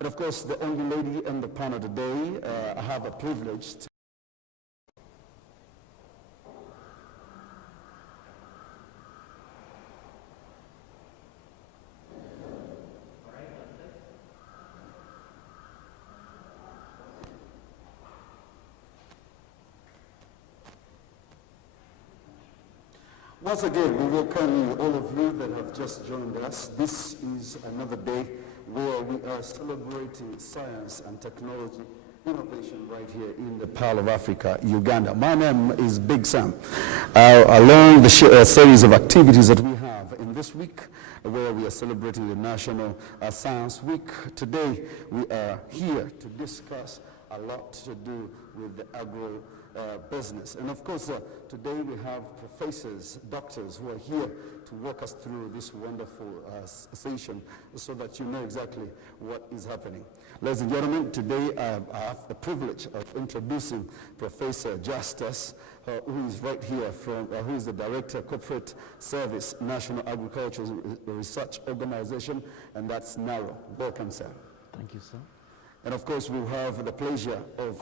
And of course, the only lady in the panel today, I have a privilege to once again, we welcome all of you that have just joined us. This is another day where we are celebrating science and technology innovation right here in the Pearl of Africa, Uganda. My name is Big Sam. Along the series of activities that we have in this week, where we are celebrating the National Science Week, today we are here to discuss a lot to do with the agro business. And of course, today we have professors, doctors who are here to walk us through this wonderful session so that you know exactly what is happening. Ladies and gentlemen, today I have the privilege of introducing Professor Justice, who is right here who is the Director of Corporate Service, National Agricultural Research Organization, and that's NARO. Welcome, sir. Thank you, sir. And of course, we'll have the pleasure of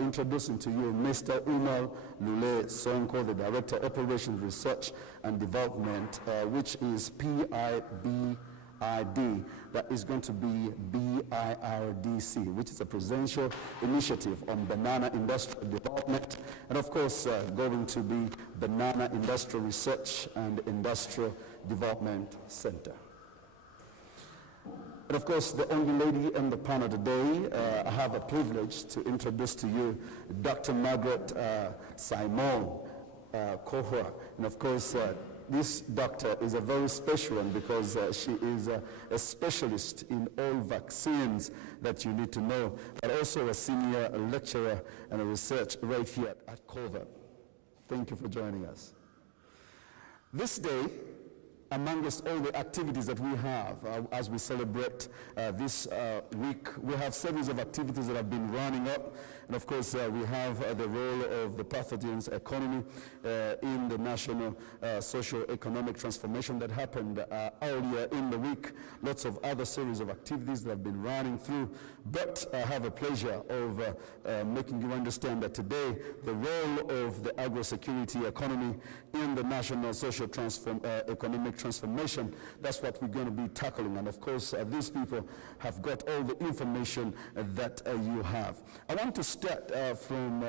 introducing to you Mr. Umar Lule Sonko, the Director of Operations Research and Development, which is PIBID. That is going to be BIRDC, which is a presidential initiative on banana industrial development. And of course, going to be Banana Industrial Research and Industrial Development Center. And of course, the only lady in the panel today, I have a privilege to introduce to you Dr. Margaret Simon Kohra. And of course, this doctor is a very special one because she is a specialist in all vaccines that you need to know, but also a senior lecturer and a research right here at Culver. Thank you for joining us. This day, amongst all the activities that we have as we celebrate this week, we have series of activities that have been running up. And of course, we have the role of the pathogens economy in the national socio-economic transformation that happened earlier in the week. Lots of other series of activities that have been running through. But I have a pleasure of making you understand that today, the role of the agro-security economy in the national socio-economic transformation, that's what we're going to be tackling. And of course, these people have got all the information that you have. I want to start from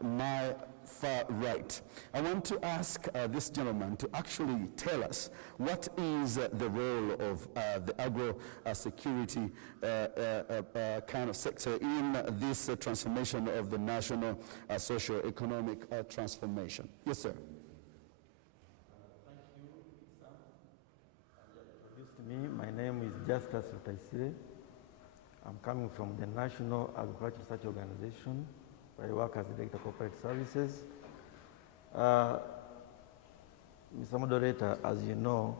my far right. I want to ask this gentleman to actually tell us what is the role of the agro-security kind of sector in this transformation of the national socio-economic transformation. Yes, sir. Thank you, Sam. Introduced me. My name is Justice Rutaisire. I'm coming from the National Agricultural Research Organization, where I work as Director of Corporate Services. Mr. Moderator, as you know,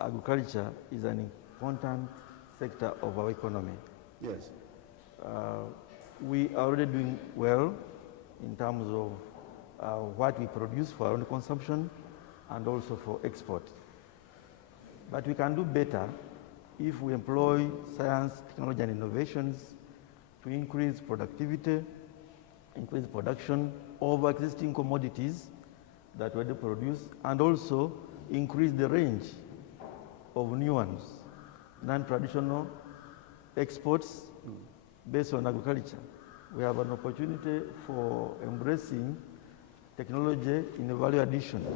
agriculture is an important sector of our economy. Yes. We are already doing well in terms of what we produce for our own consumption and also for export. But we can do better if we employ science, technology, and innovations to increase productivity, increase production of existing commodities that we produce, and also increase the range of new ones, non-traditional exports based on agriculture. We have an opportunity for embracing technology in the value addition.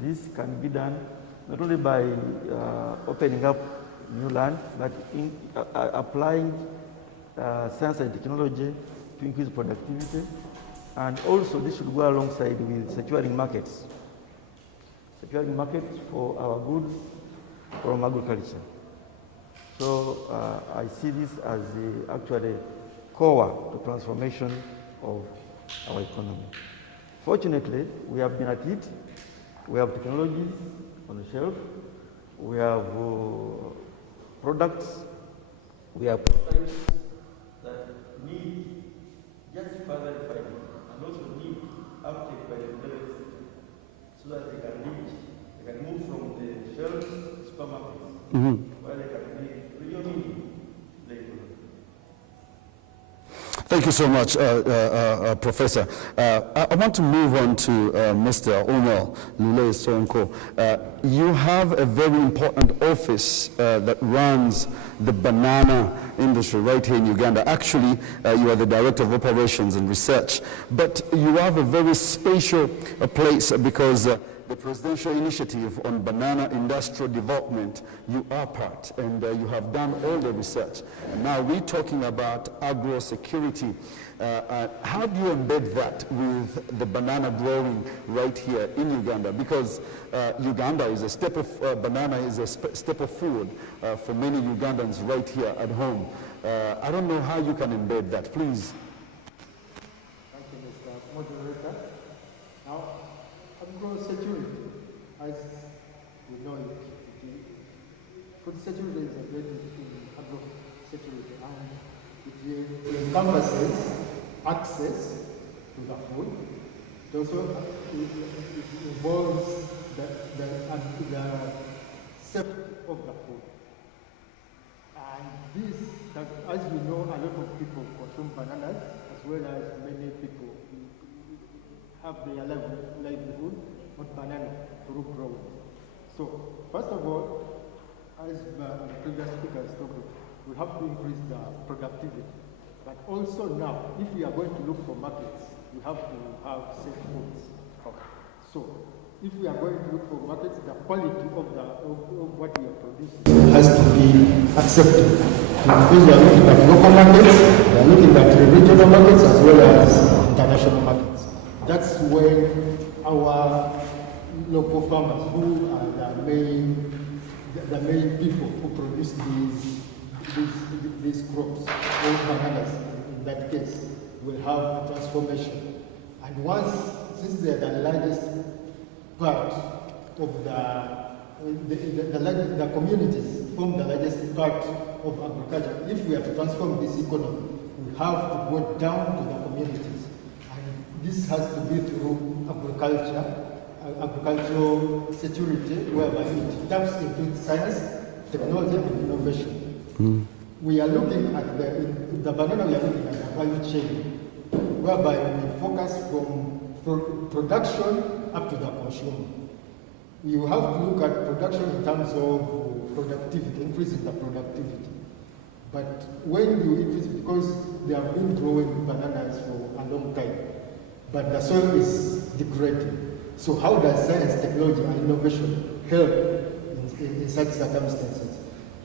This can be done not only by opening up new land, but in applying science and technology to increase productivity. And also this should go alongside with securing markets for our goods from agriculture. So I see this as actually core to transformation of our economy. Fortunately, we have been at it. We have technology on the shelf. We have products. We have products that need just further refinement and also need uptake by the developed sector so that they can move from the shelves to supermarkets, where they can make real meaning. Thank you so much, Professor. I want to move on to Mr. Omar Lule Sonko. You have a very important office that runs the banana industry right here in Uganda. Actually, you are the Director of Operations and Research, but you have a very special place because the presidential initiative on banana industrial development, you are part, and you have done all the research. And now we're talking about agro-security. How do you embed that with the banana growing right here in Uganda? Because Uganda is a banana is a staple food for many Ugandans right here at home. I don't know how you can embed that, please. Thank you, Mr. Moderator. Now, agro-security, as we know it, food security is a great thing in agro-security, and it encompasses access to the food. It also involves the safety of the food. And this, as we know, a lot of people consume bananas, as well as many people have their livelihood on banana through growing. So, first of all, as the previous speakers talked about, we have to increase the productivity. But also now, if we are going to look for markets, we have to have safe foods. So, if we are going to look for markets, the quality of what we are producing has to be accepted. Because we are looking at local markets, we are looking at regional markets as well as international markets. That's where our local farmers, who are the main people who produce these crops, or bananas in that case, will have a transformation. And once, since they are the largest part of the communities form the largest part of agriculture, if we are to transform this economy, we have to go down to the communities. And this has to be through agricultural security, whereby it taps into science, technology, and innovation. We are looking at the banana, we are looking at the value chain, whereby we focus from production up to the consumer. You have to look at production in terms of productivity, increasing the productivity. But when you increase, because they have been growing bananas for a long time, but the soil is degrading. So how does science, technology, and innovation help in such circumstances?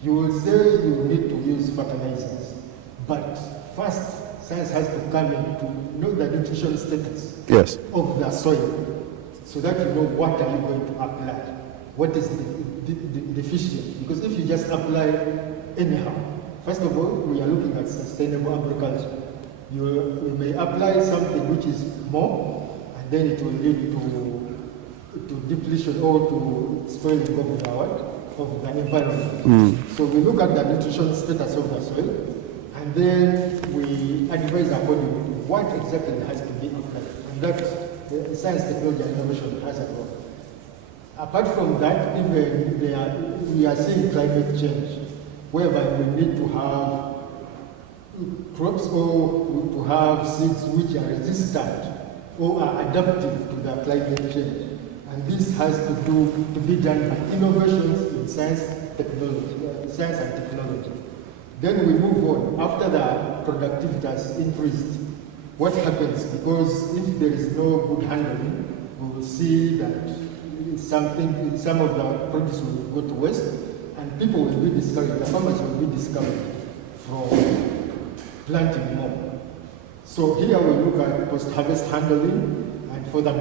You will say you need to use fertilizers, but first, science has to come in to know the nutrition status of the soil, so that you know what are you going to apply, what is the deficient. Because if you just apply anyhow, first of all, we are looking at sustainable agriculture. You may apply something which is more, and then it will lead to depletion or to spoiling of the environment. So we look at the nutrition status of the soil, and then we advise accordingly to what exactly has to be applied. And that science, technology, and innovation has a role. Apart from that, even we are seeing climate change, whereby we need to have crops or to have seeds which are resistant or are adaptive to the climate change. And this has to be done by innovations in science and technology. Then we move on. After the productivity has increased, what happens? Because if there is no good handling, we will see that some of the produce will go to waste, and people will be discouraged, the farmers will be discouraged from planting more. So here we look at post-harvest handling, and for the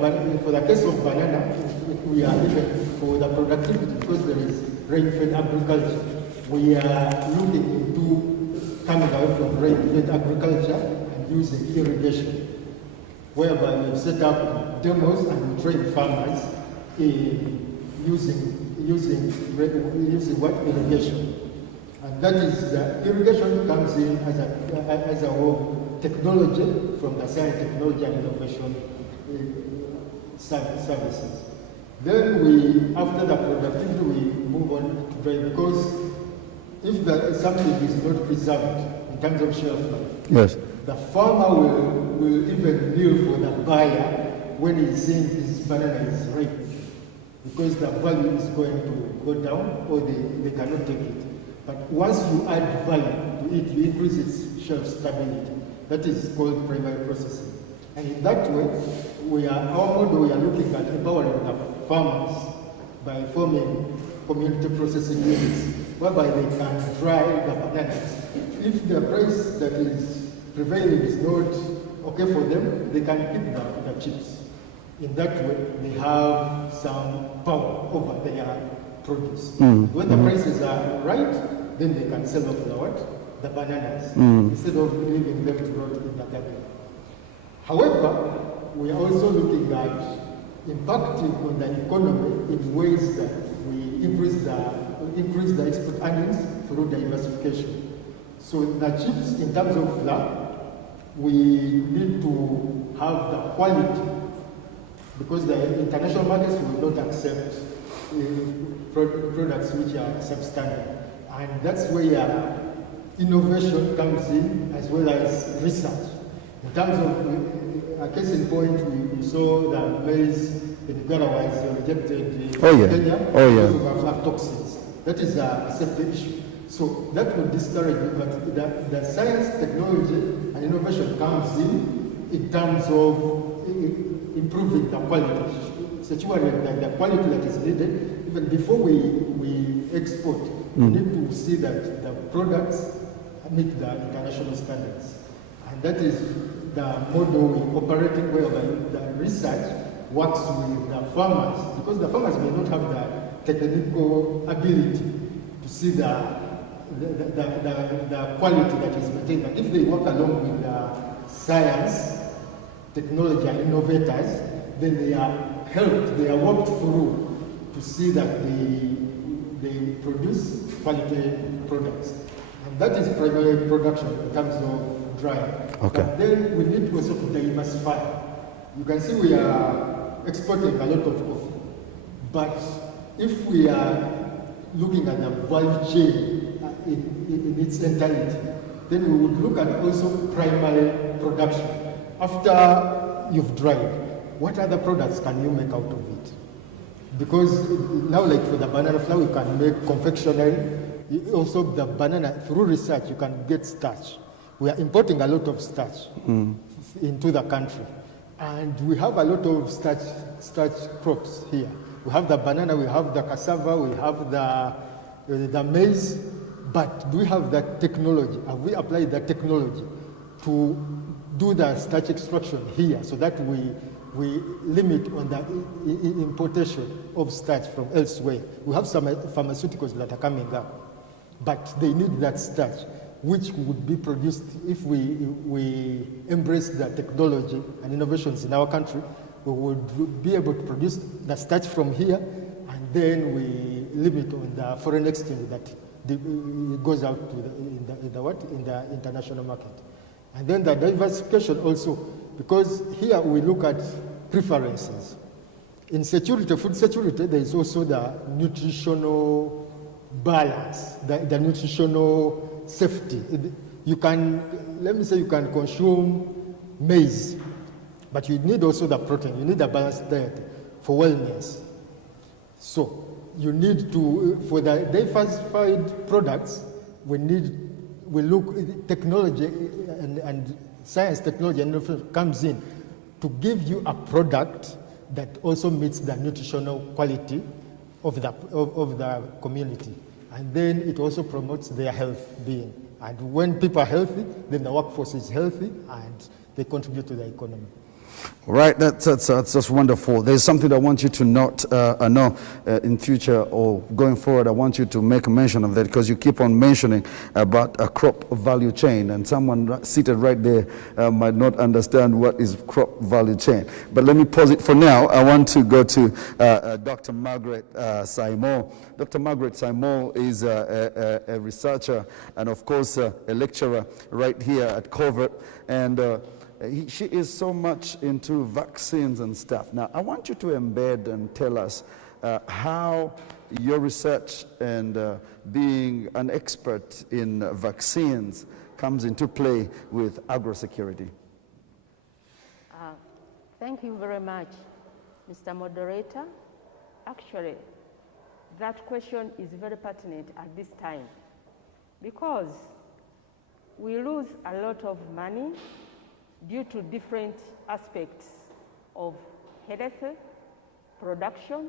case of banana, we are even for the productivity, because there is rain-fed agriculture, we are looking into coming away from rain-fed agriculture and using irrigation, whereby we've set up demos and we train farmers in using what? Irrigation. And that is, the irrigation comes in as a whole technology from the science, technology and innovation services. Then after the productivity, we move on to dry, because if something is not preserved in terms of shelf life, Yes. the farmer will even kneel for the buyer when he's seeing his banana is ripe, because the value is going to go down, or they cannot take it. But once you add value to it, you increase its shelf stability. That is called primary processing. And in that way, our model, we are looking at empowering the farmers by forming community processing units, whereby they can dry the bananas. If the price that is prevailing is not okay for them, they can keep the chips. In that way, they have some power over their produce. When the prices are right, then they can sell off the bananas, instead of leaving them to rot in the garden. However, we are also looking at impacting on the economy in ways that we increase the export earnings through diversification. So the chips, in terms of flour, we need to have the quality, because the international markets will not accept products which are substandard. And that's where innovation comes in, as well as research. In terms of a case in point, we saw that maize in Ghana was rejected in Kenya because of aflatoxins. That is a safety issue. So that will discourage it, but the science, technology, and innovation comes in terms of improving the quality, securing the quality that is needed. Even before we export, we need to see that the products meet the international standards. And that is the model we operate in, whereby the research works with the farmers, because the farmers may not have the technical ability to see the quality that is maintained. But if they work along with the science, technology, and innovators, then they are helped, they are worked through to see that they produce quality products. And that is primary production in terms of drying. Okay. But then we need also to diversify. You can see we are exporting a lot of coffee. But if we are looking at the value chain in its entirety, then we would look at also primary production. After you've dried, what other products can you make out of it? Because now, like for the banana flour, you can make confectionery. Also, the banana, through research, you can get starch. We are importing a lot of starch into the country. And we have a lot of starch crops here. We have the banana, we have the cassava, we have the maize. But do we have that technology? Have we applied that technology to do the starch extraction here, so that we limit on the importation of starch from elsewhere? We have some pharmaceuticals that are coming up, but they need that starch, which would be produced if we embrace the technology and innovations in our country. We would be able to produce the starch from here, and then we limit on the foreign exchange that it goes out to in the international market. And then the diversification also, because here we look at preferences. In security, food security, there is also the nutritional balance, the nutritional safety. You can, let me say, you can consume maize, but you need also the protein. You need a balanced diet for wellness. So you need to, for the diversified products, we look, technology and science, technology, and innovation comes in to give you a product that also meets the nutritional quality of the community. And then it also promotes their health being. And when people are healthy, then the workforce is healthy and they contribute to the economy. Right, that's wonderful. There's something I want you to note, know in future or going forward. I want you to make a mention of that because you keep on mentioning about a crop value chain, and someone seated right there might not understand what is crop value chain. But let me pause it for now. I want to go to Dr. Margaret Simon. Dr. Margaret Simon is a researcher and, of course, a lecturer right here at Covert, and she is so much into vaccines and stuff. Now, I want you to embed and tell us how your research and being an expert in vaccines comes into play with agro-security. Thank you very much, Mr. Moderator. Actually, that question is very pertinent at this time because we lose a lot of money due to different aspects of health, production,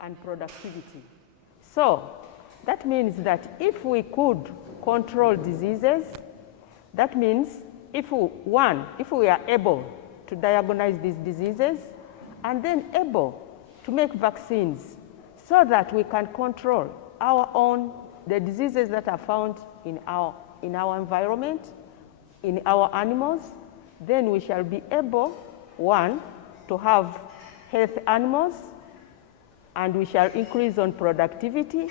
and productivity. So that means that if we could control diseases, that means if we are able to diagnose these diseases and then able to make vaccines so that we can control the diseases that are found in our environment, in our animals, then we shall be able, one, to have healthy animals, and we shall increase on productivity,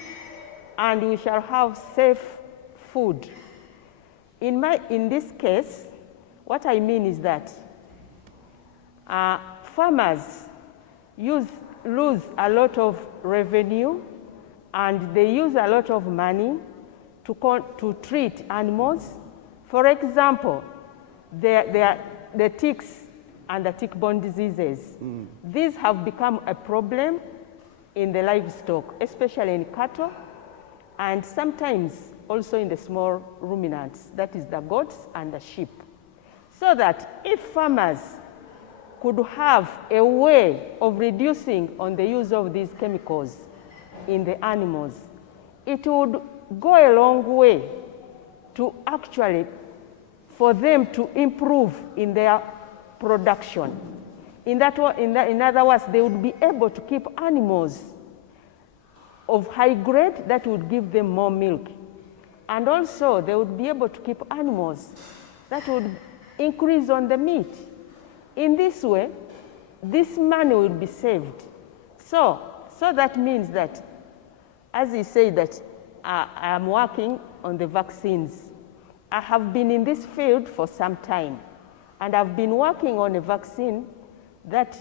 and we shall have safe food. In this case, what I mean is that farmers lose a lot of revenue, and they use a lot of money to treat animals. For example, the ticks and the tick-borne diseases. These have become a problem in the livestock, especially in cattle, and sometimes also in the small ruminants, that is the goats and the sheep. So that if farmers could have a way of reducing on the use of these chemicals in the animals, it would go a long way to actually for them to improve in their production. In other words, they would be able to keep animals of high grade that would give them more milk. And also, they would be able to keep animals that would increase on the meat. In this way, this money will be saved. So that means that, as he said, that I am working on the vaccines. I have been in this field for some time, and I've been working on a vaccine that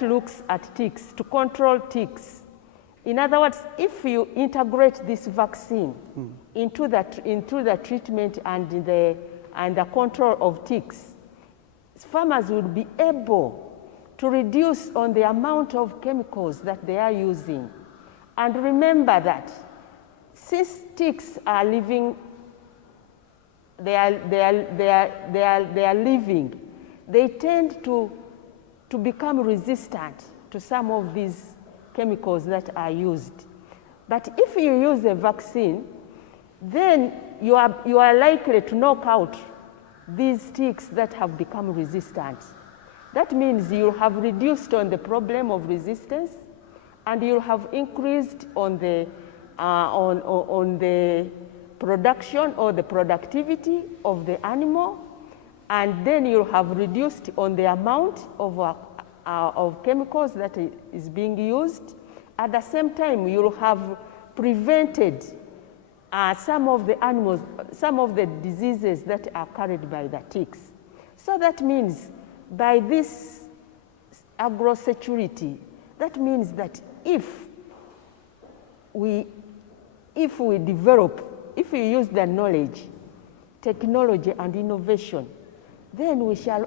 looks at ticks, to control ticks. In other words, if you integrate this vaccine into the treatment and the control of ticks, farmers will be able to reduce on the amount of chemicals that they are using. And remember that since ticks are living, they are living, they tend to become resistant to some of these chemicals that are used. But if you use a vaccine, then you are likely to knock out these ticks that have become resistant. That means you have reduced on the problem of resistance, and you have increased on the production or the productivity of the animal, and then you have reduced on the amount of chemicals that is being used. At the same time, you'll have prevented some of the diseases that are carried by the ticks. So that means by this agro-security, that means that if we use the knowledge, technology, and innovation, then we shall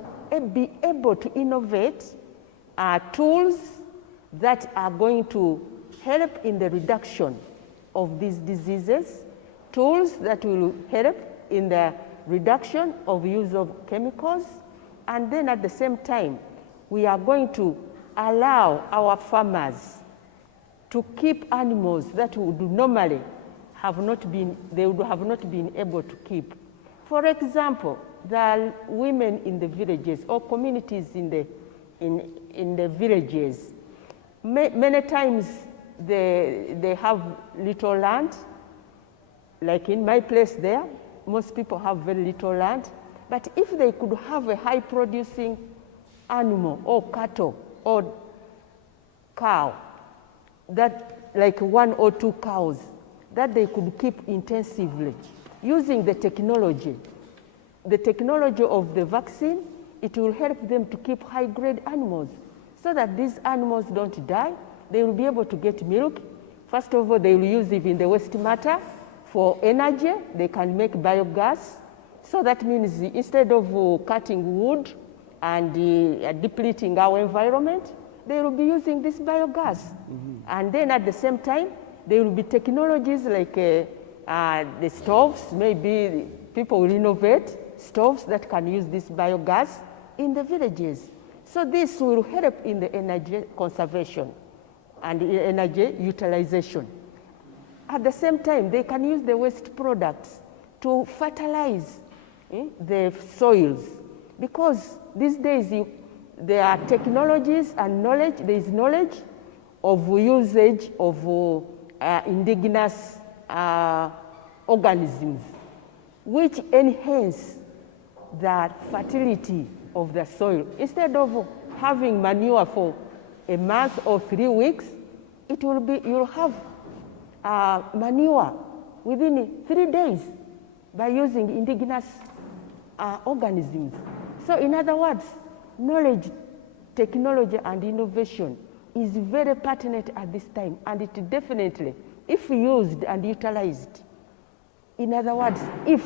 be able to innovate tools that are going to help in the reduction of these diseases, tools that will help in the reduction of use of chemicals, and then at the same time, we are going to allow our farmers to keep animals that would normally have not been, they would have not been able to keep. For example, there are women in the villages or communities in the villages. Many times they have little land, like in my place there, most people have very little land. But if they could have a high producing animal or cattle or cow, that like 1 or 2 cows that they could keep intensively using the technology of the vaccine, it will help them to keep high grade animals so that these animals don't die. They will be able to get milk. First of all, they will use even the waste matter for energy. They can make biogas. So that means instead of cutting wood and depleting our environment, they will be using this biogas. And then at the same time, there will be technologies like the stoves. Maybe people will innovate stoves that can use this biogas in the villages. So this will help in the energy conservation and energy utilization. At the same time, they can use the waste products to fertilize the soils, because these days there are technologies and knowledge, there is knowledge of usage of indigenous organisms, which enhance the fertility of the soil. Instead of having manure for a month or 3 weeks, it will be, you'll have manure within 3 days by using indigenous organisms. So in other words, knowledge, technology, and innovation is very pertinent at this time, and it definitely, if used and utilized, in other words, if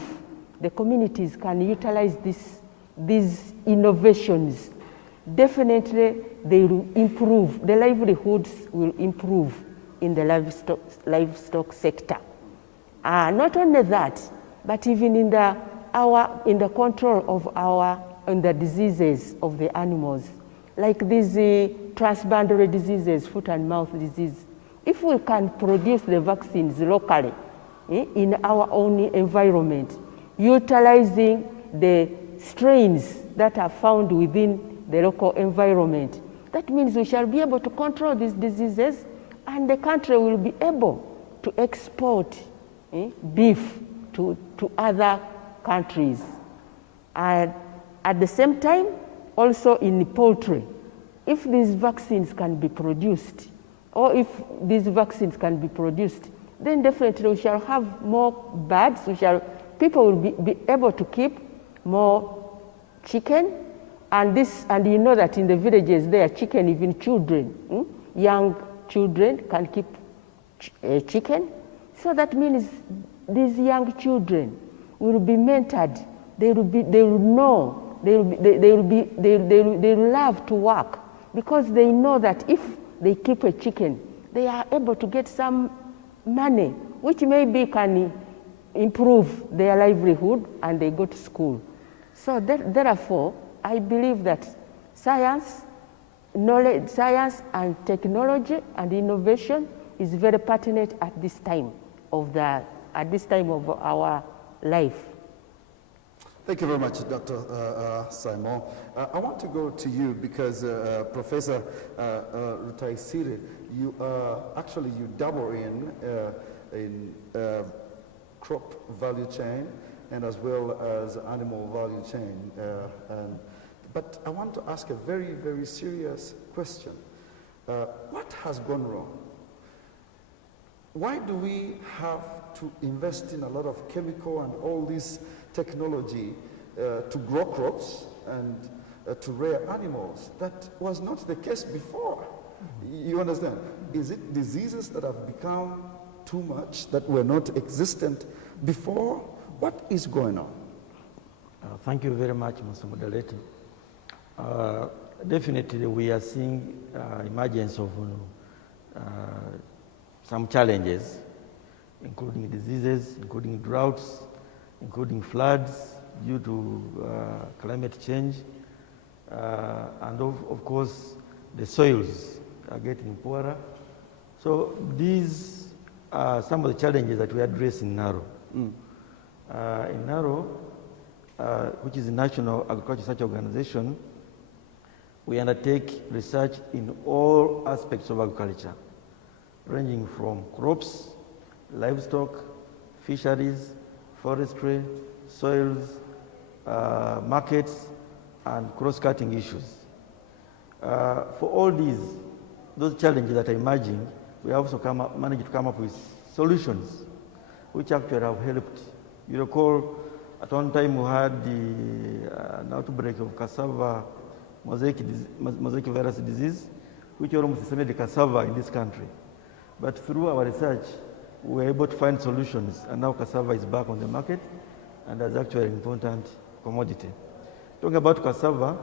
the communities can utilize these innovations, definitely they will improve, the livelihoods will improve in the livestock sector. Not only that, but even in the control of the diseases of the animals, like these transboundary diseases, foot and mouth disease. If we can produce the vaccines locally in our own environment, utilizing the strains that are found within the local environment, that means we shall be able to control these diseases, and the country will be able to export beef to other countries. And at the same time, also in poultry, if these vaccines can be produced, or if these vaccines can be produced, then definitely we shall have more birds, people will be able to keep more chicken, and you know that in the villages there are chicken, even children, young children can keep chicken. So that means these young children will be mentored. They will know, they will love to work, because they know that if they keep a chicken, they are able to get some money, which maybe can improve their livelihood, and they go to school. So therefore, I believe that science, knowledge, science and technology and innovation is very pertinent at this time of our life. Thank you very much, Dr. Simon. I want to go to you because Professor Rutaisire, you double in crop value chain and as well as animal value chain. But I want to ask a very, very serious question. What has gone wrong? Why do we have to invest in a lot of chemical and all this technology to grow crops and to rear animals? That was not the case before. You understand? Is it diseases that have become too much that were not existent before? What is going on? Thank you very much, Mr. Moderator. Definitely we are seeing emergence of some challenges, including diseases, including droughts, including floods due to climate change, and of course, the soils are getting poorer. So these are some of the challenges that we address in NARO. In NARO, which is a National Agriculture Research Organization, we undertake research in all aspects of agriculture, ranging from crops, livestock, fisheries, forestry, soils, markets, and cross-cutting issues. For all those challenges that are emerging, we also managed to come up with solutions which actually have helped. You recall at one time we had an outbreak of cassava mosaic virus disease, which almost decimated cassava in this country. But through our research, we were able to find solutions, and now cassava is back on the market and is actually an important commodity. Talking about cassava,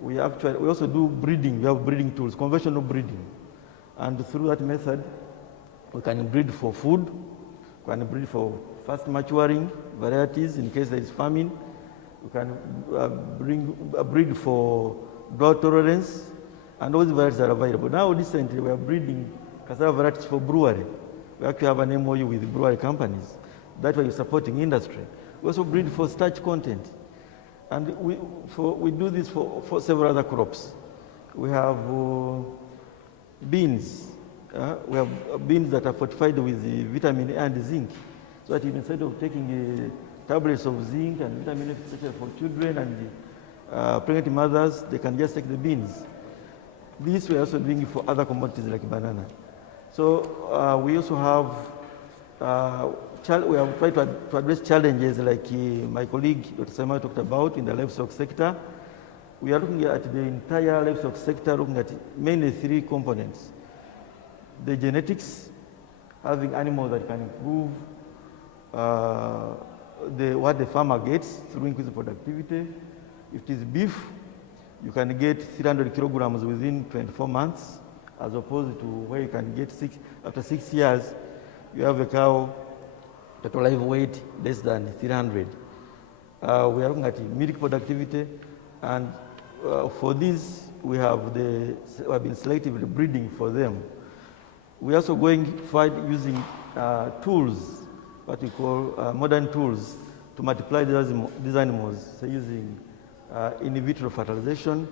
we also do breeding. We have breeding tools, conventional breeding. And through that method, we can breed for food, we can breed for fast maturing varieties in case there is famine. We can breed for drought tolerance, and those varieties are available. Now recently we are breeding cassava varieties for brewery. We actually have an MOU with brewery companies. That way we're supporting industry. We also breed for starch content. And we do this for several other crops. We have beans. We have beans that are fortified with vitamin A and zinc. So that instead of taking tablets of zinc and vitamin A, especially for children and pregnant mothers, they can just take the beans. This we're also doing for other commodities like banana. So we also have we have tried to address challenges like my colleague Dr. Simon talked about in the livestock sector. We are looking at the entire livestock sector, looking at mainly three components. The genetics, having animals that can improve what the farmer gets through increased productivity. If it is beef, you can get 300 kilograms within 24 months, as opposed to where you can get after 6 years, you have a cow total live weight less than 300. We are looking at milk productivity, and for this, we have been selectively breeding for them. We are also going forward using tools, what we call modern tools, to multiply these animals, so using in vitro fertilization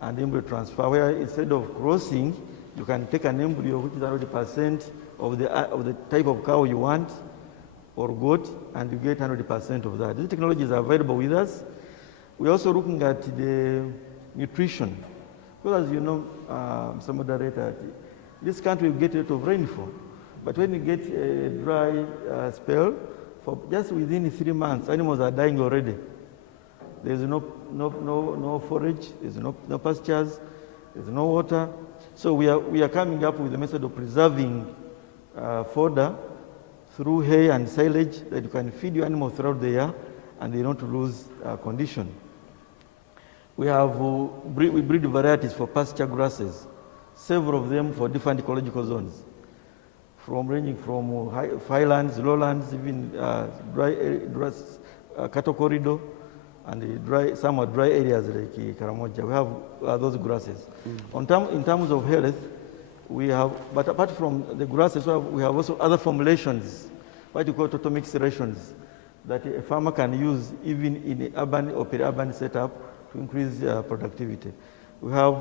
and embryo transfer, where instead of crossing, you can take an embryo which is 100% of the type of cow you want, or goat, and you get 100% of that. These technologies are available with us. We're also looking at the nutrition. Because as you know, Mr. Moderator, this country will get a lot of rainfall. But when you get a dry spell, for just within 3 months, animals are dying already. There's no forage, there's no pastures, there's no water. So we are coming up with a method of preserving fodder through hay and silage that you can feed your animals throughout the year and they don't lose condition. We breed varieties for pasture grasses, several of them for different ecological zones, ranging from highlands, lowlands, even dry cattle corridor, and somewhat dry areas like Karamoja. We have those grasses. In terms of health, we have, but apart from the grasses, we have also other formulations, what you call total mix rations, that a farmer can use even in an urban or peri-urban setup to increase productivity. We have,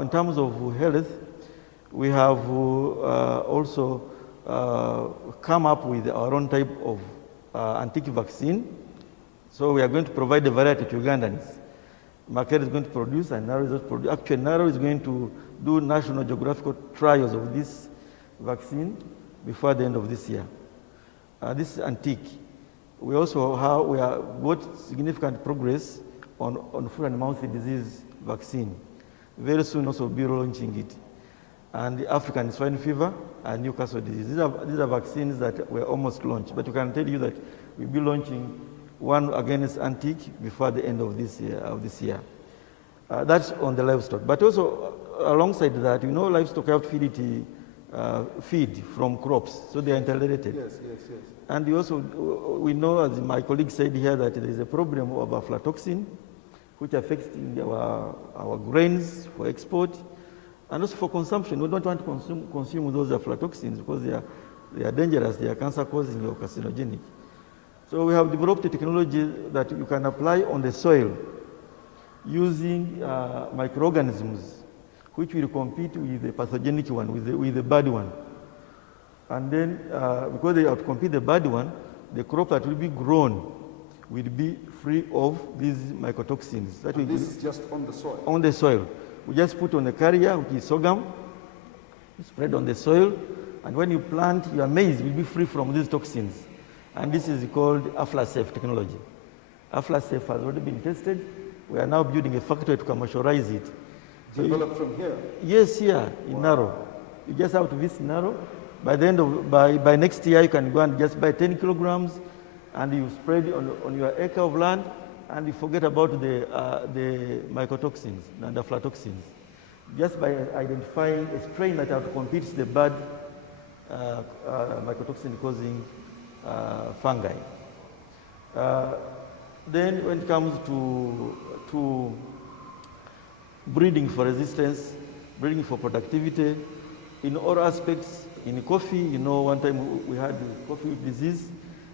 in terms of health, we have also come up with our own type of antique vaccine. So we are going to provide a variety to Ugandans. Market is going to produce, and NARO is going to produce. Actually, NARO is going to do national geographical trials of this vaccine before the end of this year. This is antique. We also have got significant progress on foot and mouth disease vaccine. Very soon also we'll be launching it. And the African swine fever and Newcastle disease. These are vaccines that were almost launched, but we can tell you that we'll be launching one against antique before the end of this year. That's on the livestock. But also alongside that, you know, livestock have feed from crops, so they are interrelated. Yes. And we know, as my colleague said here, that there is a problem of aflatoxin, which affects our grains for export and also for consumption. We don't want to consume those aflatoxins because they are dangerous, they are cancer-causing or carcinogenic. So we have developed a technology that you can apply on the soil using microorganisms which will compete with the pathogenic one, with the bad one. And then, because they outcompete the bad one, the crop that will be grown will be free of these mycotoxins. This is just on the soil? On the soil. We just put on the carrier, which is sorghum, spread on the soil, and when you plant, your maize will be free from these toxins. And this is called AflaSafe technology. AflaSafe has already been tested. We are now building a factory to commercialize it. So developed from here? Yes, here in Naro. You just have to visit Naro. By the end of, by next year, you can go and just buy 10 kilograms and you spread it on your acre of land and you forget about the mycotoxins and the aflatoxins. Just by identifying a strain that outcompetes the bad mycotoxin causing fungi. Then when it comes to breeding for resistance, breeding for productivity, in all aspects, in coffee, you know, one time we had coffee disease.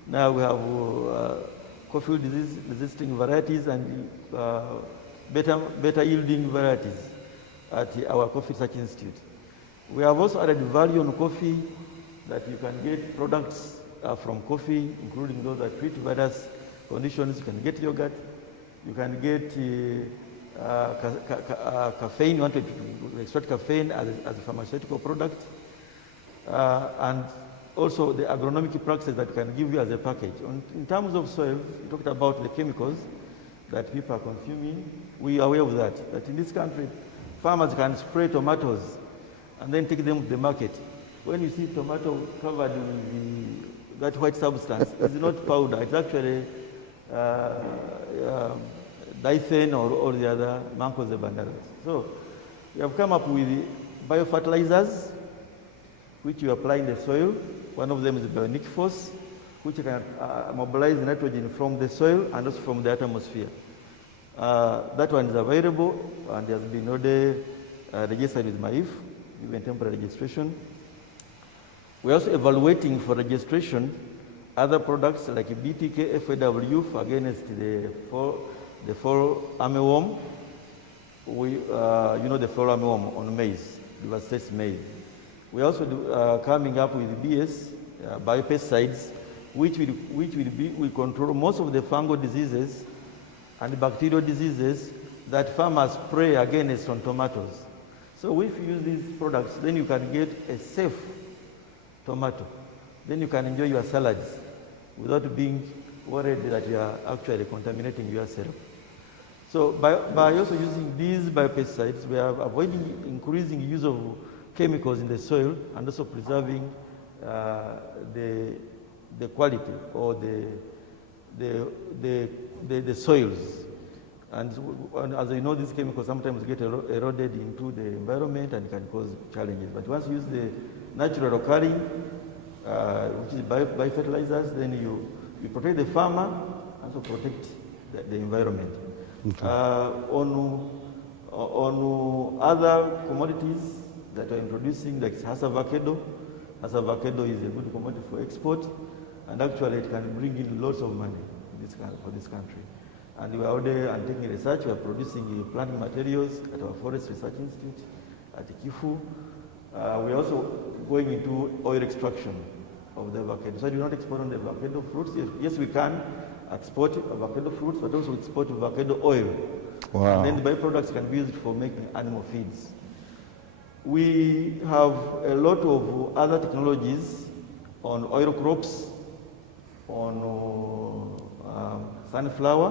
Now we have coffee disease resisting varieties and better yielding varieties at our Coffee Research Institute. We have also added value on coffee that you can get products from coffee, including those that treat various conditions. You can get yogurt, you can get caffeine. You want to extract caffeine as a pharmaceutical product, and also the agronomic practices that can give you as a package. In terms of soil, we talked about the chemicals that people are consuming. We are aware of that, that in this country, farmers can spray tomatoes and then take them to the market. When you see tomato covered with that white substance, it's not powder, it's actually dithen or the other mancos de banderas. So we have come up with biofertilizers, which you apply in the soil. One of them is bionic force, which can mobilize nitrogen from the soil and also from the atmosphere. That one is available and has been already registered with MAIF, given temporary registration. We're also evaluating for registration other products like BTK, FAW against the fall armyworm. You know the fall armyworm on maize, devastates maize. We're also coming up with BS, biopesticides, which will control most of the fungal diseases and bacterial diseases that farmers spray against on tomatoes. So if you use these products, then you can get a safe tomato. Then you can enjoy your salads without being worried that you are actually contaminating yourself. So by also using these biopesticides, we are avoiding increasing use of chemicals in the soil and also preserving the quality or the soils. And as you know, these chemicals sometimes get eroded into the environment and can cause challenges. But once you use the natural occurring, which is biofertilizers, then you protect the farmer and also protect the environment. Okay. On other commodities that we're introducing, like avocado. Avocado is a good commodity for export, and actually it can bring in lots of money for this country. And we are out there and taking research. We are producing planting materials at our Forest Research Institute at Kifu. We're also going into oil extraction of the avocado. So we're not exporting the avocado fruits. Yes, we can export avocado fruits, but also export avocado oil. Wow. And then the byproducts can be used for making animal feeds. We have a lot of other technologies on oil crops, on sunflower,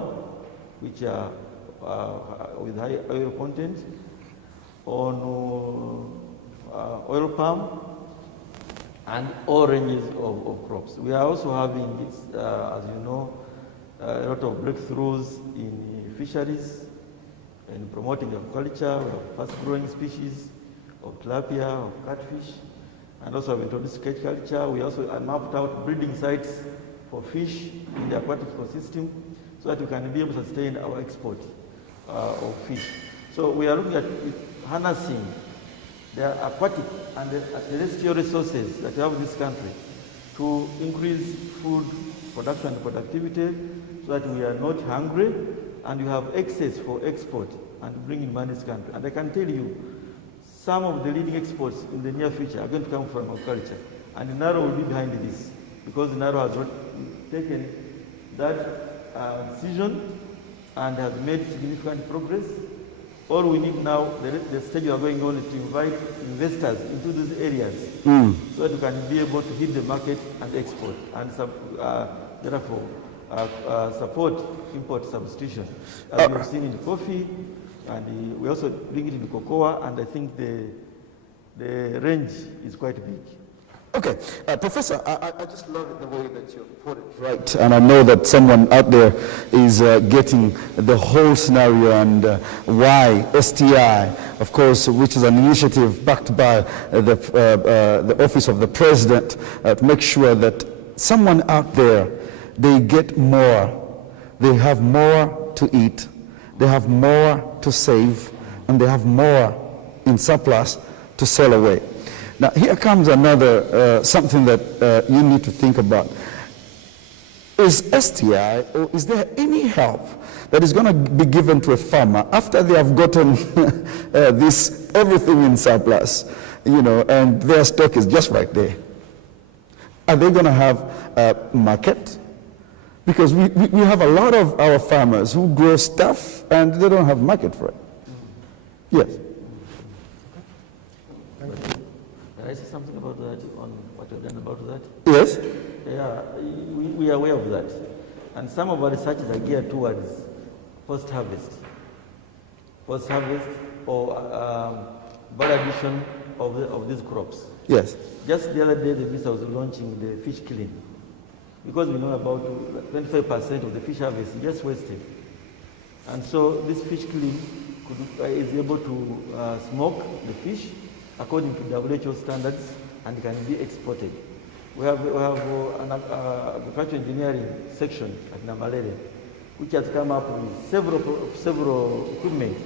which are with high oil content, on oil palm, and all ranges of crops. We are also having, as you know, a lot of breakthroughs in fisheries and promoting aquaculture. We have fast-growing species of tilapia, of catfish, and also have introduced cage culture. We also mapped out breeding sites for fish in the aquatic ecosystem so that we can be able to sustain our export of fish. So we are looking at harnessing the aquatic and the terrestrial resources that we have in this country to increase food production and productivity so that we are not hungry and you have excess for export and bring in money to this country. And I can tell you, some of the leading exports in the near future are going to come from agriculture. And Naro will be behind this because Naro has taken that decision and has made significant progress. All we need now, the stage we are going on, is to invite investors into these areas so that we can be able to hit the market and export and therefore support import substitution. As we have seen in coffee, and we also bring it in cocoa, and I think the range is quite big. Okay, Professor, I just love it the way that you've put it right, and I know that someone out there is getting the whole scenario and why STI, of course, which is an initiative backed by the Office of the President to make sure that someone out there, they get more, they have more to eat, they have more to save, and they have more in surplus to sell away. Now, here comes another, something that you need to think about. Is STI, or is there any help that is going to be given to a farmer after they have gotten this, everything in surplus, you know, and their stock is just right there? Are they going to have a market? Because we have a lot of our farmers who grow stuff and they don't have market for it. Yes. Can I say something about that, on what you've done about that? Yes. Yeah, we are aware of that. And some of our researches are geared towards post-harvest. Post-harvest or value addition of these crops. Yes. Just the other day, the minister was launching the fish killing. Because we know about 25% of the fish harvest is just wasted. And so this fish killing is able to smoke the fish according to WHO standards and can be exported. We have an agricultural engineering section at Namalere, which has come up with several equipment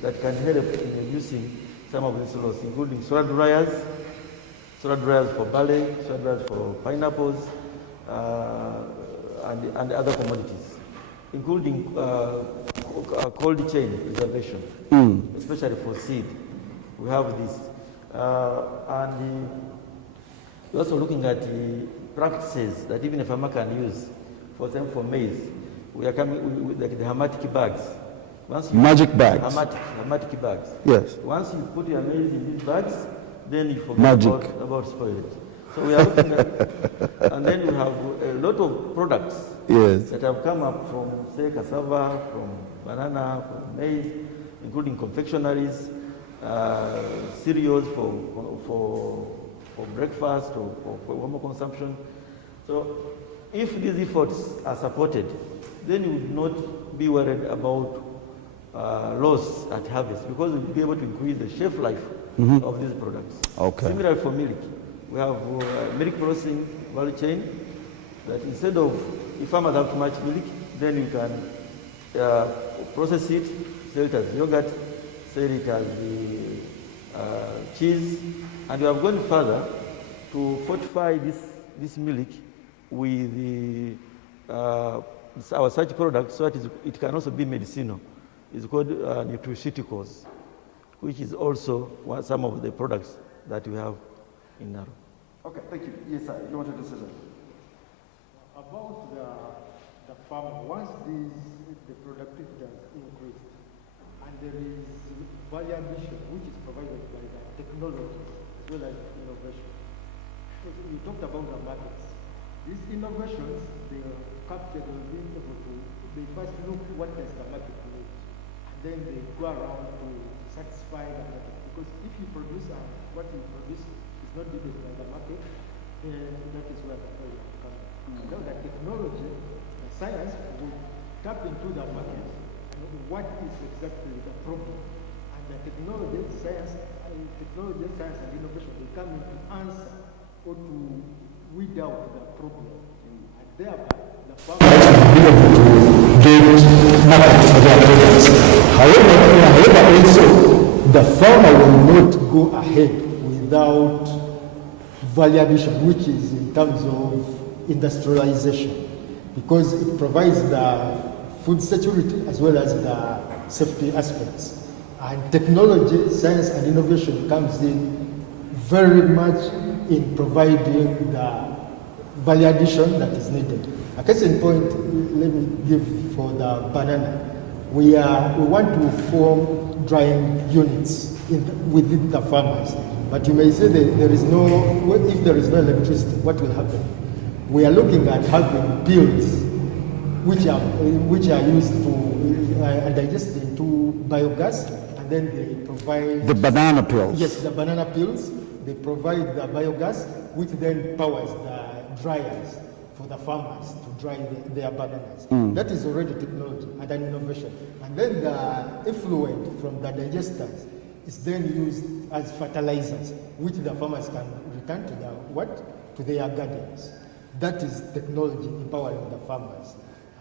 that can help in reducing some of these losses, including solar dryers for barley, solar dryers for pineapples, and other commodities, including cold chain preservation, especially for seed. We have this. And we're also looking at the practices that even a farmer can use. For example, for maize, we are coming with like the hermetic bags. Magic bags. Hermetic bags. Yes. Once you put your maize in these bags, then you forget about spoilage. So we are looking at, and then we have a lot of products that have come up from, say, cassava, from banana, from maize, including confectionaries, cereals for breakfast or for home consumption. So if these efforts are supported, then you would not be worried about loss at harvest, because we'll be able to increase the shelf life of these products. Okay. Similarly for milk, we have milk processing value chain that instead of, if farmers have too much milk, then you can process it, sell it as yogurt, sell it as the cheese, and we have gone further to fortify this milk with the, our such products so that it can also be medicinal. It's called nutraceuticals, which is also some of the products that we have in Naro. Okay, thank you. Yes, sir. You wanted to say something? About the farmer, once the productivity has increased, and there is value addition which is provided by the technology as well as innovation. So you talked about the markets. These innovations, they are captured and being able to, they first look what does the market need, and then they go around to satisfy the market. Because if you produce what you produce is not needed by the market, then that is where the failure comes. Now the technology, the science will tap into the market, what is exactly the problem. And the technology, science, and innovation, they come in to answer or to weed out the problem. And thereby, the farmers get market for their products. However, also, the farmer will not go ahead without value addition, which is in terms of industrialization, because it provides the food security as well as the safety aspects. And technology, science, and innovation comes in very much in providing the value addition that is needed. A case in point, let me give for the banana. We want to form drying units within the farmers, but you may say that there is no, if there is no electricity, what will happen? We are looking at having pills which are used to digest into biogas, and then they provide The banana pills. Yes, the banana peels. They provide the biogas, which then powers the dryers for the farmers to dry their bananas. That is already technology and an innovation. And then the effluent from the digesters is then used as fertilizers, which the farmers can return to their gardens. That is technology empowering the farmers.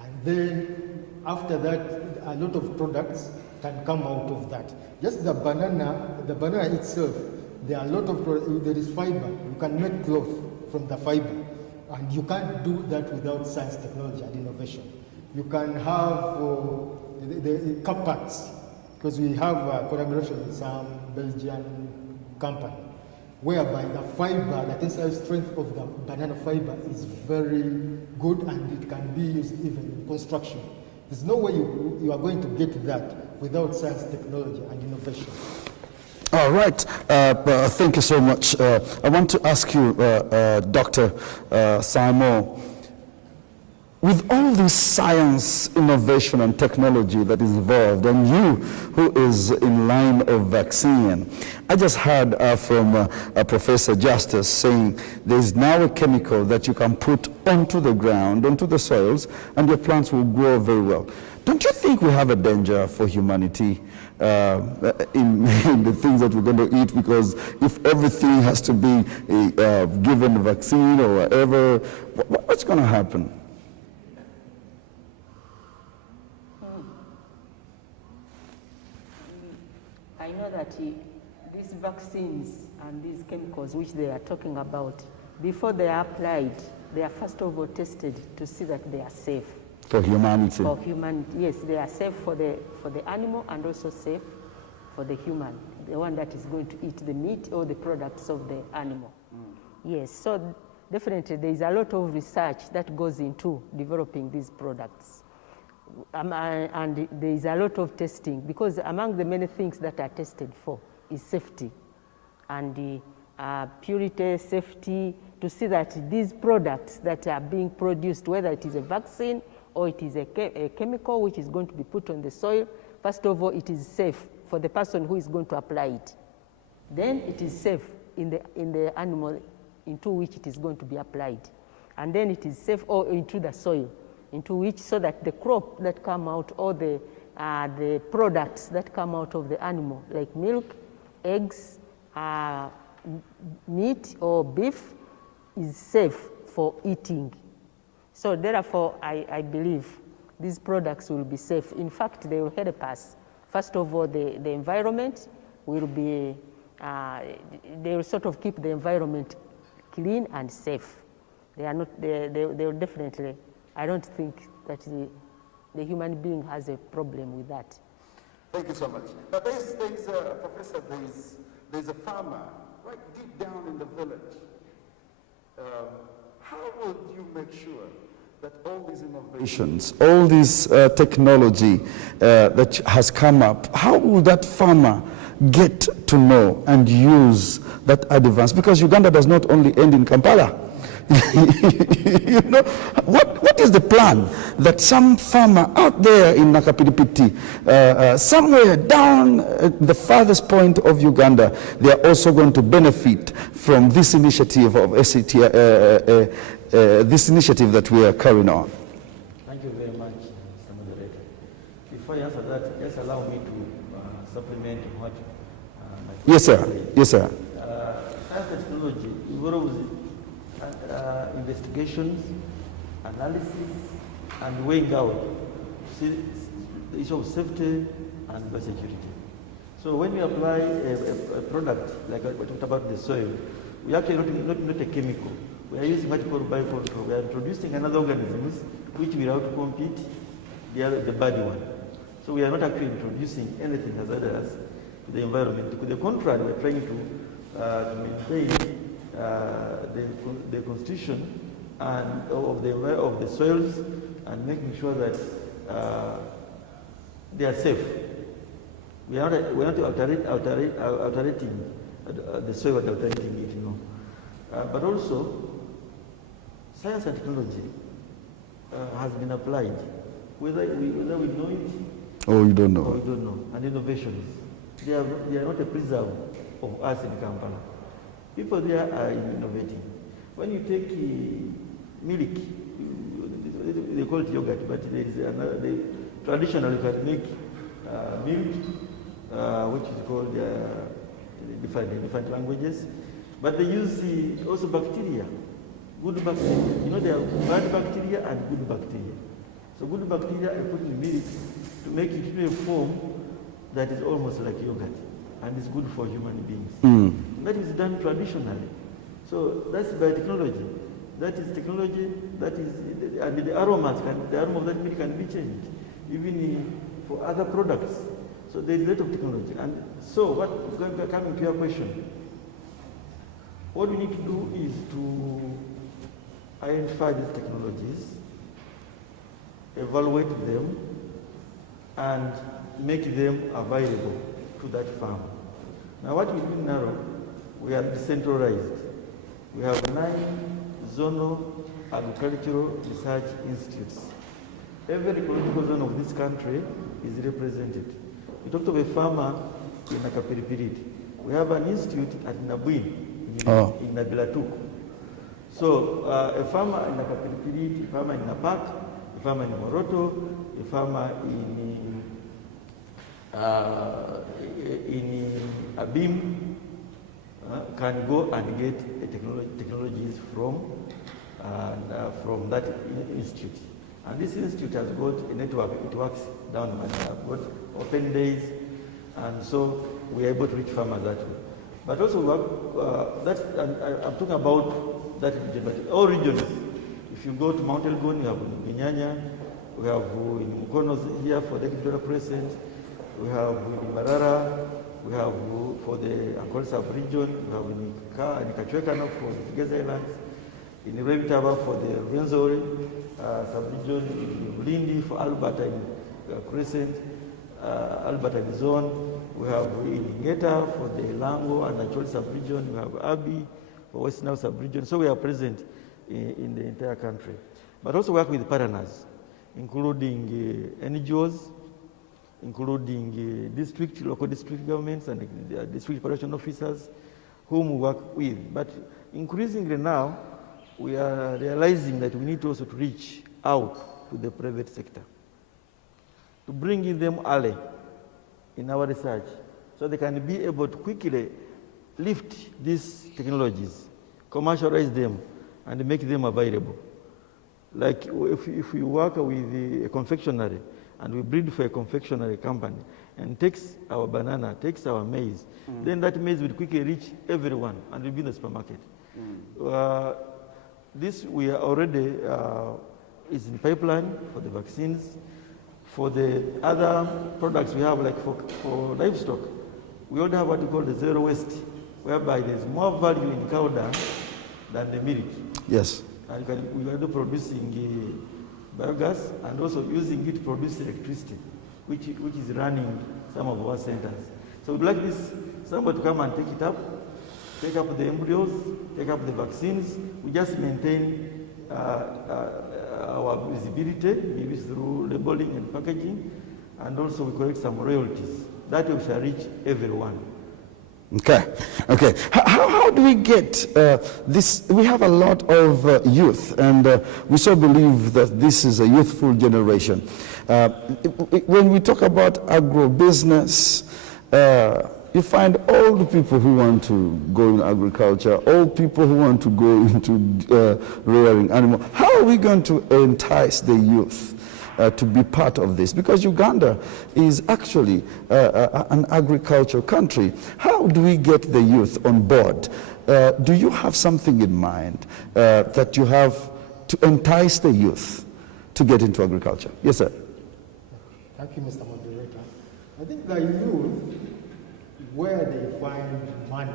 And then after that, a lot of products can come out of that. Just the banana itself, there are a lot of products. There is fiber. You can make cloth from the fiber. And you can't do that without science, technology, and innovation. You can have the cup parts, because we have a collaboration with some Belgian company, whereby the fiber, the tensile strength of the banana fiber is very good, and it can be used even in construction. There's no way you are going to get that without science, technology, and innovation. All right. Thank you so much. I want to ask you, Dr. Simon, with all this science, innovation, and technology that is involved, and you who is in line of vaccine, I just heard from Professor Justice saying there's now a chemical that you can put onto the ground, onto the soils, and your plants will grow very well. Don't you think we have a danger for humanity in the things that we're going to eat? Because if everything has to be given a vaccine or whatever, what's going to happen? I know that these vaccines and these chemicals which they are talking about, before they are applied, they are first of all tested to see that they are safe. For humanity. For humanity, yes, they are safe for the animal and also safe for the human, the one that is going to eat the meat or the products of the animal. Yes, so definitely there is a lot of research that goes into developing these products. And there is a lot of testing, because among the many things that are tested for is safety and purity, safety, to see that these products that are being produced, whether it is a vaccine or it is a chemical which is going to be put on the soil, first of all, it is safe for the person who is going to apply it. Then it is safe in the animal into which it is going to be applied. And then it is safe into the soil, into which, so that the crop that come out, or the products that come out of the animal, like milk, eggs, meat or beef, is safe for eating. So therefore, I believe these products will be safe. In fact, they will help us. First of all, the environment will be, they will sort of keep the environment clean and safe. They are not, they will definitely, I don't think that the human being has a problem with that. Thank you so much. Now there's Professor, there's a farmer right deep down in the village. How would you make sure that all these innovations, all this technology that has come up, how will that farmer get to know and use that advance? Because Uganda does not only end in Kampala. You know, what is the plan that some farmer out there in Nakapiripiti, somewhere down at the farthest point of Uganda, they are also going to benefit from this initiative of SCT, this initiative that we are carrying on? Thank you very much, Mr. Moderator. Before I answer that, just allow me to supplement what my Yes, sir. Yes, sir. science technology involves investigations, analysis, and weighing out the issue of safety and biosecurity. So when we apply a product, like we talked about the soil, we actually not a chemical. We are using what we call biocontrol. We are introducing another organisms which will outcompete the bad one. So we are not actually introducing anything hazardous to the environment. To the contrary, we are trying to maintain the constitution and of the soils and making sure that they are safe. We are not altering the soil, altering it, you know. But also, science and technology has been applied, whether we know it. Oh, you don't know. Or we don't know. And innovations, they are not a preserve of us in Kampala. People there are innovating. When you take milk, they call it yogurt, but there is another. Traditionally, you can make milk, which is called different languages, but they use also bacteria, good bacteria. You know, there are bad bacteria and good bacteria. So good bacteria are put in milk to make it into a form that is almost like yogurt, and is good for human beings. That is done traditionally. So that's biotechnology. That is technology. That is, and the aroma of that milk can be changed, even for other products. So there is a lot of technology. And so, coming to your question, what we need to do is to identify these technologies, evaluate them, and make them available to that farm. Now, what we do now, we are decentralized. We have 9 zonal agricultural research institutes. Every ecological zone of this country is represented. We talked of a farmer in Nakapiripirit. We have an institute at Nabuin in Nabilatuku. So a farmer in Nakapiripirit, a farmer in Napak, a farmer in Moroto, a farmer in Abim can go and get technologies from that institute. And this institute has got a network, it works down and I've got open days, and so we're able to reach farmers that way. But also I'm talking about that region, but all regions. If you go to Mount Elgon, you have Ginyanya, we have in Mukono here for the Equatorial Crescent, we have in Marara, we have for the Ankole sub-region, we have in Kachwekano for the Figeza Islands, in Revitaba for the Rwenzori sub-region, in Ulindi for Alberta in Crescent, Alberta in Zone, we have in Ngeta for the Lango and Acholi sub-region, we have Abi for West Nile sub-region. So we are present in the entire country. But also work with partners, including NGOs, including local district governments and district production officers whom we work with. But increasingly now, we are realizing that we need also to reach out to the private sector, to bring in them early in our research, so they can be able to quickly lift these technologies, commercialize them, and make them available. Like if we work with a confectionery, and we breed for a confectionery company, and takes our banana, takes our maize, then that maize will quickly reach everyone and will be in the supermarket. This we are already is in pipeline for the vaccines. For the other products we have, like for livestock, we already have what we call the zero waste, whereby there's more value in cow dung than the milk. Yes. And we are producing biogas and also using it to produce electricity, which is running some of our centers. So we'd like somebody to come and take up the embryos, take up the vaccines. We just maintain our visibility, maybe through labeling and packaging, and also we collect some royalties. That we shall reach everyone. Okay. How do we get this? We have a lot of youth, and we so believe that this is a youthful generation. When we talk about agro-business, you find old people who want to go in agriculture, old people who want to go into rearing animals. How are we going to entice the youth? to be part of this? Because Uganda is actually an agricultural country. How do we get the youth on board? Do you have something in mind that you have to entice the youth to get into agriculture? Yes, sir. Thank you, Mr. Moderator. I think the youth, where they find money,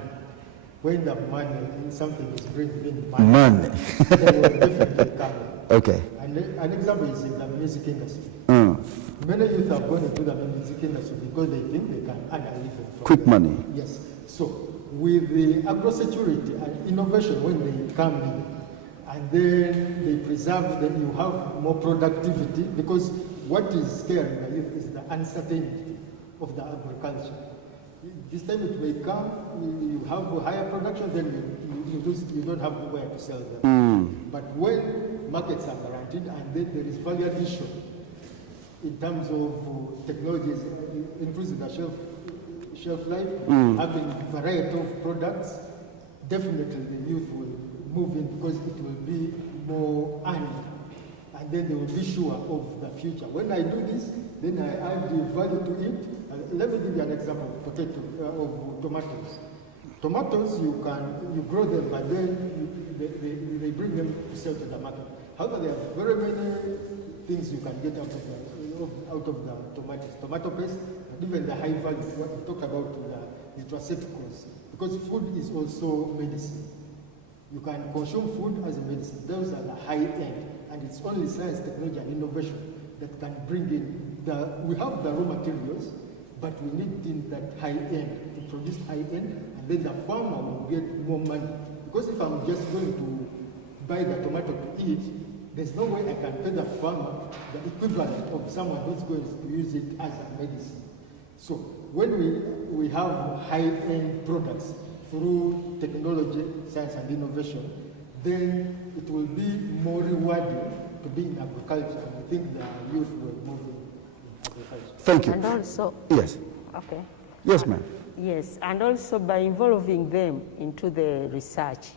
when the money in something is bringing money, they will definitely come. Okay. And an example is in the music industry. Many youth are going into the music industry because they think they can earn a living from quick money. Yes. So with the agro-security and innovation, when they come in, and then they preserve, then you have more productivity, because what is scaring the youth is the uncertainty of the agriculture. This time it may come, you have a higher production, then you don't have where to sell them. But when markets are guaranteed and then there is value addition in terms of technologies, increasing the shelf life, having variety of products, definitely the youth will move in because it will be more earning. And then they will be sure of the future. When I do this, then I add the value to it. Let me give you an example of of tomatoes. Tomatoes, you grow them, but then they bring them to sell to the market. However, there are very many things you can get out of the tomatoes. Tomato paste, and even the high value, what we talk about the nutraceuticals. Because food is also medicine. You can consume food as a medicine. Those are the high end. And it's only science, technology, and innovation that can bring in we have the raw materials, but we need in that high end to produce high end, and then the farmer will get more money. Because if I'm just going to buy the tomato to eat, there's no way I can pay the farmer the equivalent of someone who's going to use it as a medicine. So when we have high end products through technology, science, and innovation, then it will be more rewarding to be in agriculture. And I think the youth will move in agriculture. Thank you. And also, yes. Okay. Yes, ma'am. Yes, and also by involving them into the research.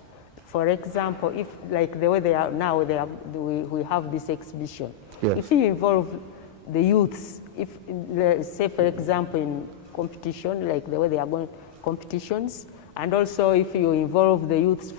For example, if like the way they are now, we have this exhibition. Yes. If you involve the youths, if say for example in competition, like the way they are going competitions, and also if you involve the youths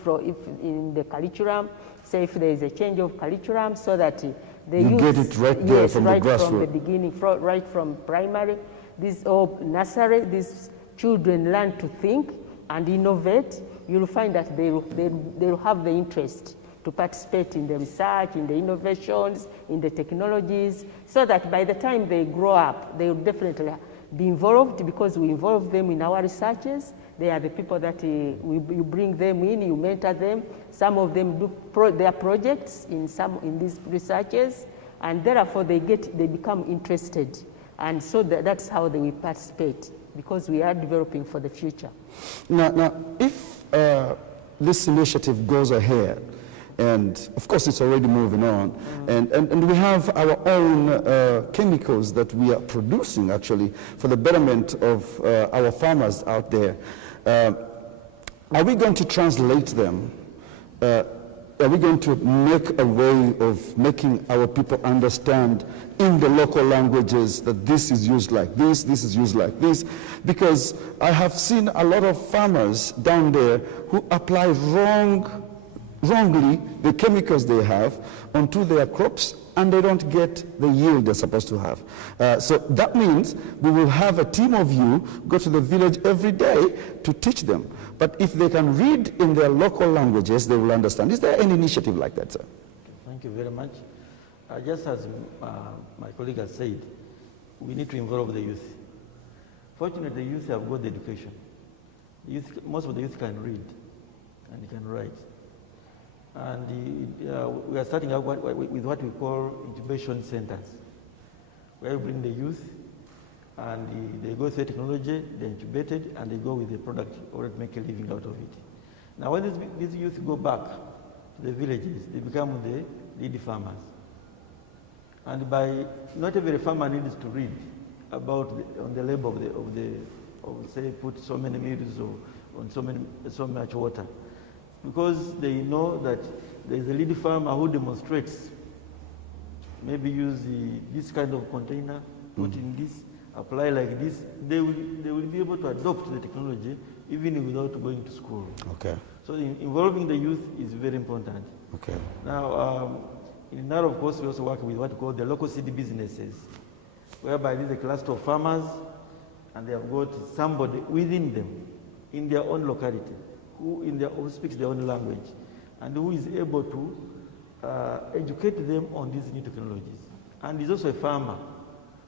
in the curriculum, say if there is a change of curriculum, so that the you youths, get it right there from right the grassroots. from the beginning, right from primary, this or nursery, these children learn to think and innovate. You'll find that they'll have the interest to participate in the research, in the innovations, in the technologies, so that by the time they grow up, they will definitely be involved, because we involve them in our researches. They are the people that you bring them in, you mentor them. Some of them do their projects in these researches, and therefore they become interested. And so that's how they will participate, because we are developing for the future. Now if this initiative goes ahead, and of course it's already moving on, and we have our own chemicals that we are producing actually for the betterment of our farmers out there, are we going to translate them? Are we going to make a way of making our people understand in the local languages that this is used like this is used like this? Because I have seen a lot of farmers down there who apply wrongly the chemicals they have onto their crops, and they don't get the yield they're supposed to have. So that means we will have a team of you go to the village every day to teach them. But if they can read in their local languages, they will understand. Is there any initiative like that, sir? Thank you very much. Just as my colleague has said, we need to involve the youth. Fortunately, the youth have got the education. Most of the youth can read and can write. And we are starting out with what we call incubation centers, where we bring the youth, and they go through technology, they're incubated, and they go with the product or make a living out of it. Now, when these youth go back to the villages, they become the lead farmers. And not every farmer needs to read about on the label of say put so many mils or on so much water, because they know that there is a lead farmer who demonstrates maybe use this kind of container, put in this, apply like this, they will be able to adopt the technology even without going to school. Okay. So involving the youth is very important. Okay. Now, in that, of course, we also work with what we call the local city businesses, whereby there is a cluster of farmers, and they have got somebody within them, in their own locality, who speaks their own language, and who is able to educate them on these new technologies. And he's also a farmer,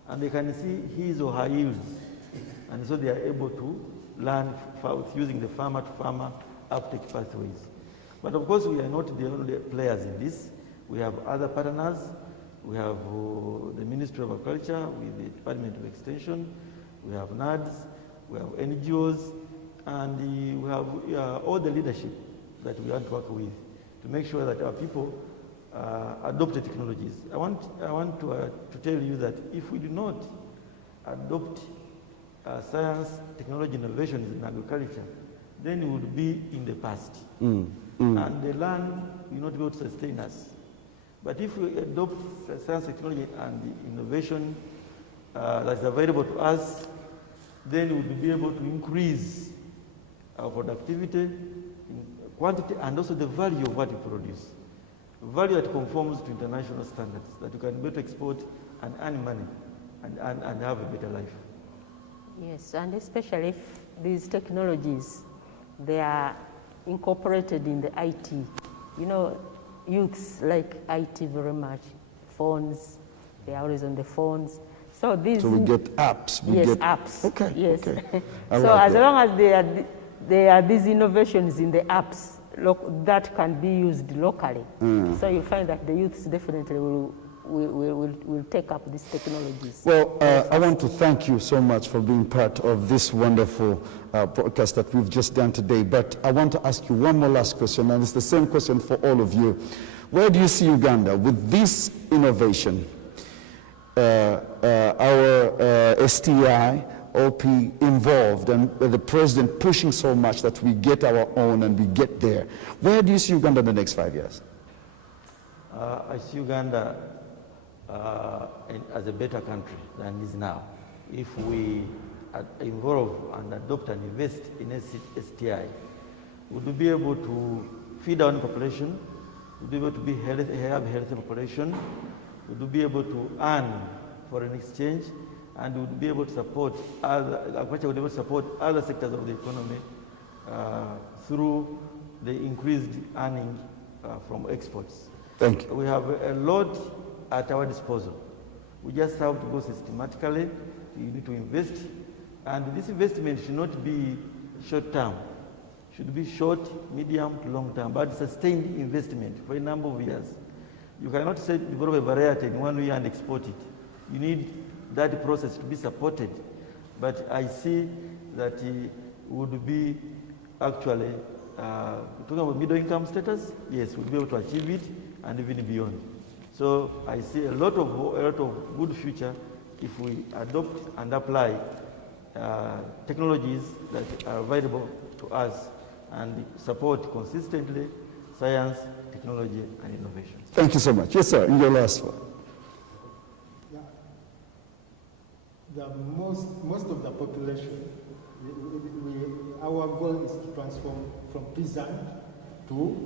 and they can see his or her yields, and so they are able to learn using the farmer-to-farmer uptake pathways. But of course, we are not the only players in this. We have other partners. We have the Ministry of Agriculture with the Department of Extension. We have NADS, we have NGOs, and we have all the leadership that we want to work with to make sure that our people adopt the technologies. I want to tell you that if we do not adopt science, technology, innovations in agriculture, then we would be in the past. And the land will not be able to sustain us. But if we adopt science, technology, and the innovation that's available to us, then we will be able to increase our productivity, in quantity, and also the value of what we produce. Value that conforms to international standards, that you can better export and earn money and have a better life. Yes, and especially if these technologies, they are incorporated in the IT. You know, youths like IT very much. Phones, they are always on the phones. So these. So we get apps. Apps. Okay. Yes. Okay. So like as long as there are these innovations in the apps that can be used locally, so you find that the youths definitely will take up these technologies. Well, I want to thank you so much for being part of this wonderful broadcast that we've just done today. But I want to ask you one more last question, and it's the same question for all of you. Where do you see Uganda with this innovation? Our STI, OP involved, and the president pushing so much that we get our own and we get there. Where do you see Uganda in the next 5 years? I see Uganda as a better country than it is now. If we involve and adopt and invest in STI, we will be able to feed our own population, we will be able to have a healthy population, we will be able to earn foreign exchange, and we will be able to support agriculture will be able to support other sectors of the economy through the increased earning from exports. Thank you. We have a lot at our disposal. We just have to go systematically. We need to invest, and this investment should not be short-term. It should be short, medium to long-term, but sustained investment for a number of years. You cannot say develop a variety in 1 year and export it. You need that process to be supported. But I see that it would be actually talking about middle income status. Yes, we'll be able to achieve it and even beyond. So I see a lot of good future if we adopt and apply technologies that are available to us and support consistently science, technology, and innovation. Thank you so much. Yes, sir, in your last one. Yeah. Most of the population, our goal is to transform from peasant to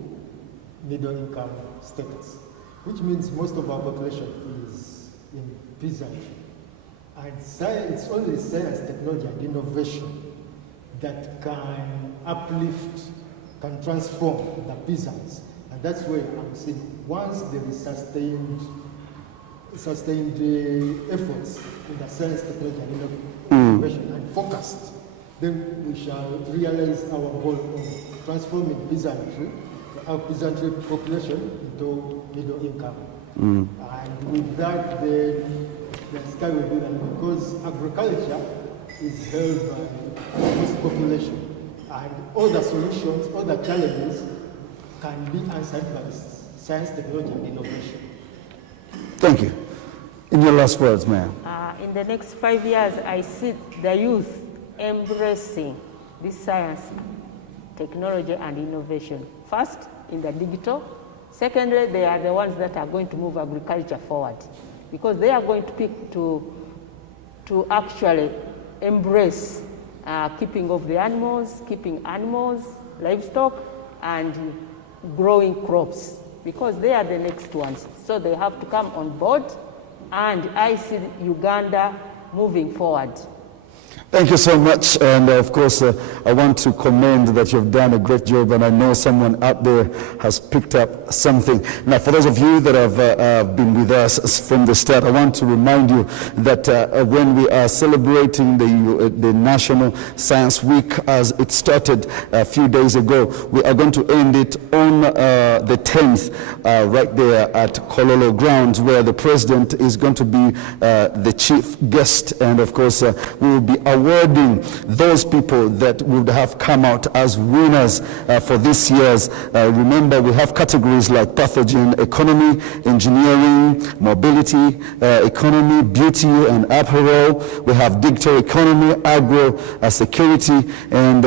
middle income status, which means most of our population is in peasantry. And science, it's only science, technology, and innovation that can uplift, can transform the peasants. And that's where I'm saying once there is sustained efforts in the science, technology, and innovation and focused, then we shall realize our goal of transforming peasantry, our peasantry population into middle income. And with that, the sky will be that because agriculture is held by most population, and all the solutions, all the challenges can be answered by science, technology, and innovation. Thank you. In your last words, ma'am. In the next 5 years, I see the youth embracing this science, technology, and innovation. First, in the digital, Secondly, they are the ones that are going to move agriculture forward, because they are going to actually embrace keeping of the animals, keeping animals, livestock, and growing crops, because they are the next ones. So they have to come on board, and I see Uganda moving forward. Thank you so much, and of course I want to commend that you've done a great job, and I know someone out there has picked up something. Now, for those of you that have been with us from the start, I want to remind you that when we are celebrating the National Science Week, as it started a few days ago, we are going to end it on the 10th right there at Kololo Grounds, where the President is going to be the chief guest, and of course we will be awarding those people that would have come out as winners for this year's. Remember, we have categories like pathogen economy, engineering, mobility economy, beauty and apparel. We have digital economy, agro-security, and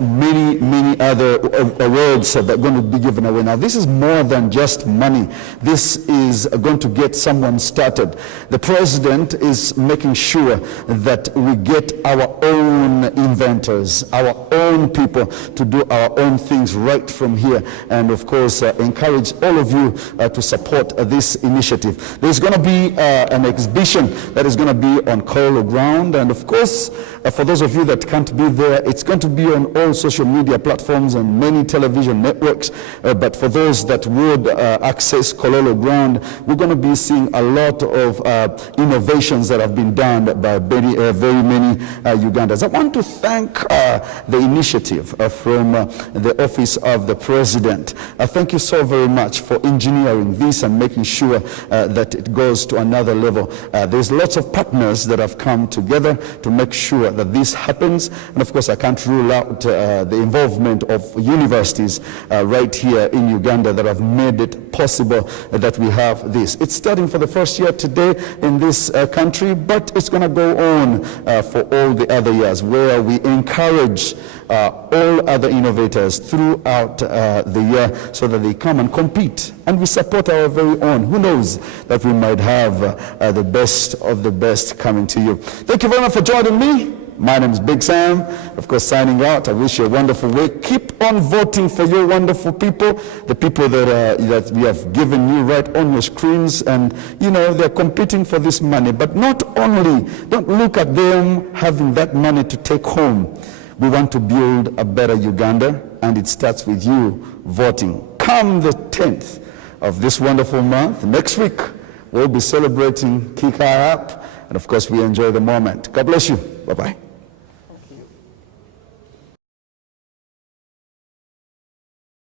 many other awards that are going to be given away. Now, this is more than just money. This is going to get someone started. The President is making sure that we get our own inventors, our own people to do our own things right from here, and of course encourage all of you to support this initiative. There's going to be an exhibition that is going to be on Kololo Ground, and of course for those of you that can't be there, it's going to be on all social media platforms and many television networks, but for those that would access Kololo Ground, we're going to be seeing a lot of innovations that have been done by very many Ugandans. I want to thank the initiative from the Office of the President. Thank you so very much for engineering this and making sure that it goes to another level. There's lots of partners that have come together to make sure that this happens, and of course I can't rule out the involvement of universities right here in Uganda that have made it possible that we have this. It's starting for the first year today in this country, but it's going to go on for all the other years, where we encourage all other innovators throughout the year so that they come and compete, and we support our very own. Who knows that we might have the best of the best coming to you. Thank you very much for joining me. My name is Big Sam, of course, signing out. I wish you a wonderful week. Keep on voting for your wonderful people, the people that we have given you right on your screens, and you know they're competing for this money. But not only, don't look at them having that money to take home. We want to build a better Uganda, and it starts with you voting. Come the 10th of this wonderful month, next week, we'll be celebrating Kick Our Up, and of course we enjoy the moment. God bless you. Bye-bye.